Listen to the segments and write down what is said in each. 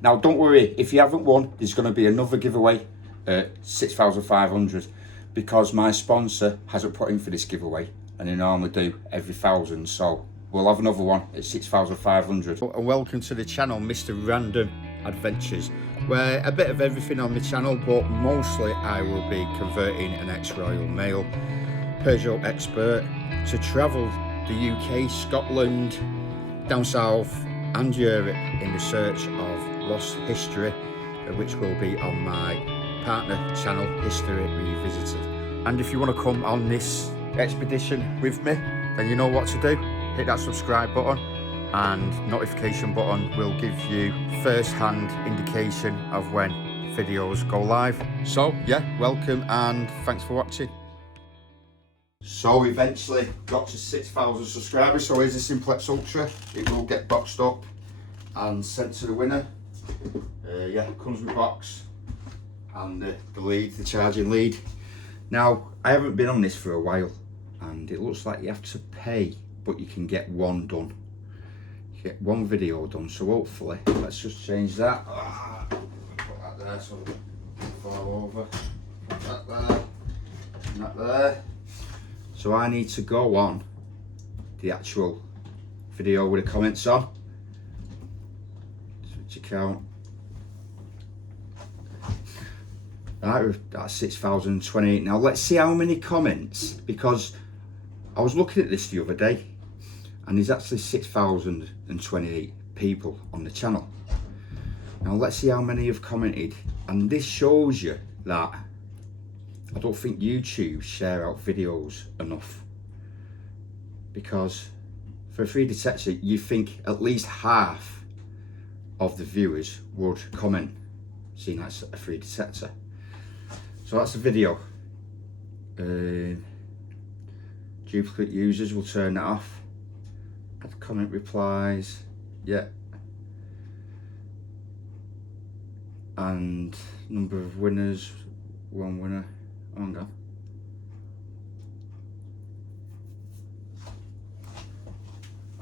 Now don't worry, if you haven't won, there's going to be another giveaway at 6,500 because my sponsor hasn't put in for this giveaway and they normally do every 1,000, so we'll have another one at 6,500. And welcome to the channel, Mr. Random Adventures, where a bit of everything on the channel, but mostly I will be converting an ex-Royal Mail Peugeot expert to travel the UK, Scotland, down south and Europe in the search of lost history, which will be on my partner channel, History Revisited. And if you want to come on this expedition with me, then you know what to do. Hit that subscribe button, and notification button will give you first-hand indication of when videos go live. So yeah, welcome and thanks for watching. So eventually got to 6,000 subscribers, so here's the Simplex Ultra. It will get boxed up and sent to the winner. Yeah, comes with box and the lead, the charging lead. Now, I haven't been on this for a while and it looks like you have to pay, but you can get one done. You get one video done, so hopefully, let's just change that. Put that there so it doesn't fall over. Put that there, and that there. So I need to go on the actual video with the comments on. Switch account. Right, that's 6,028. Now let's see how many comments, because I was looking at this the other day and there's actually 6,028 people on the channel. Now let's see how many have commented, and this shows you that I don't think YouTube share out videos enough, because for a free detector you think at least half of the viewers would comment, seeing that's a free detector. So that's the video. Duplicate users, will turn that off. Add comment replies, yeah. And number of winners, one winner. Oh, hang on.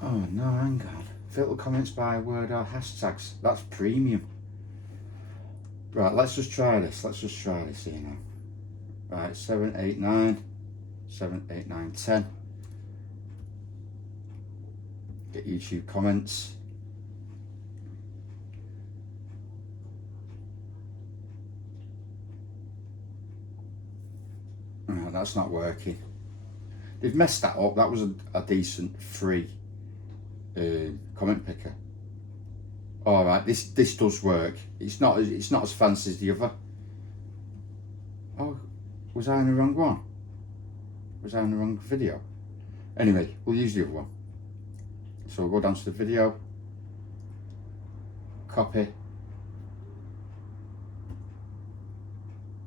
Oh no, hang on. Filter comments by word or hashtags. That's premium. Right, let's just try this. Let's just try this here now. Right, 7, 8, 9. 7, 8, 9, 10. Get YouTube comments. Right, that's not working. They've messed that up. That was a decent free comment picker. All right, this does work. It's not as fancy as the other. Oh, was I in the wrong one? Was I in the wrong video? Anyway, we'll use the other one. So we'll go down to the video, copy,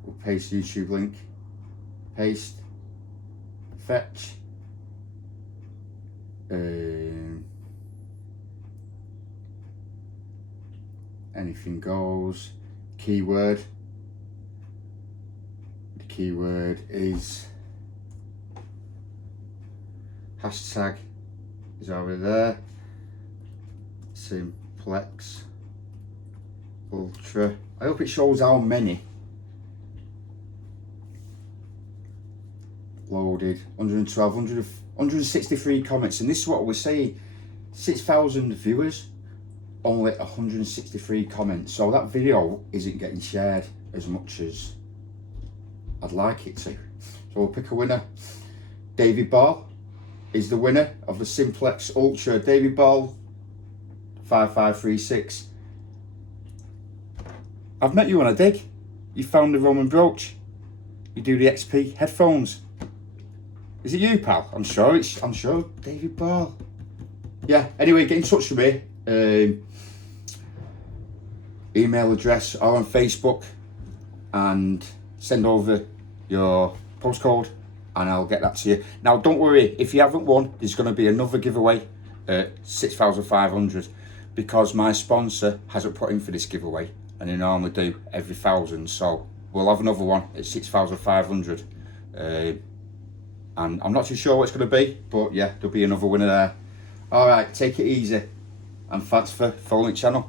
we'll paste the YouTube link, paste, fetch, anything goes, keyword. The keyword is hashtag, is over there. Simplex Ultra. I hope it shows how many. Loaded 112, 163 comments, and this is what we're saying. 6,000 viewers, only 163 comments, so that video isn't getting shared as much as I'd like it to. So we'll pick a winner. David Ball is the winner of the Simplex Ultra. David Ball 5536. I've met you on a dig. You found the Roman brooch. You do the XP headphones. Is it you, pal? I'm sure David Ball. Yeah, anyway, get in touch with me. Email address or on Facebook, and send over your postcode and I'll get that to you. Now don't worry, if you haven't won, there's going to be another giveaway at 6,500 because my sponsor hasn't put in for this giveaway and they normally do every 1,000, so we'll have another one at 6,500. And I'm not too sure what it's going to be, but yeah, there'll be another winner there. Alright, take it easy and thanks for following the channel.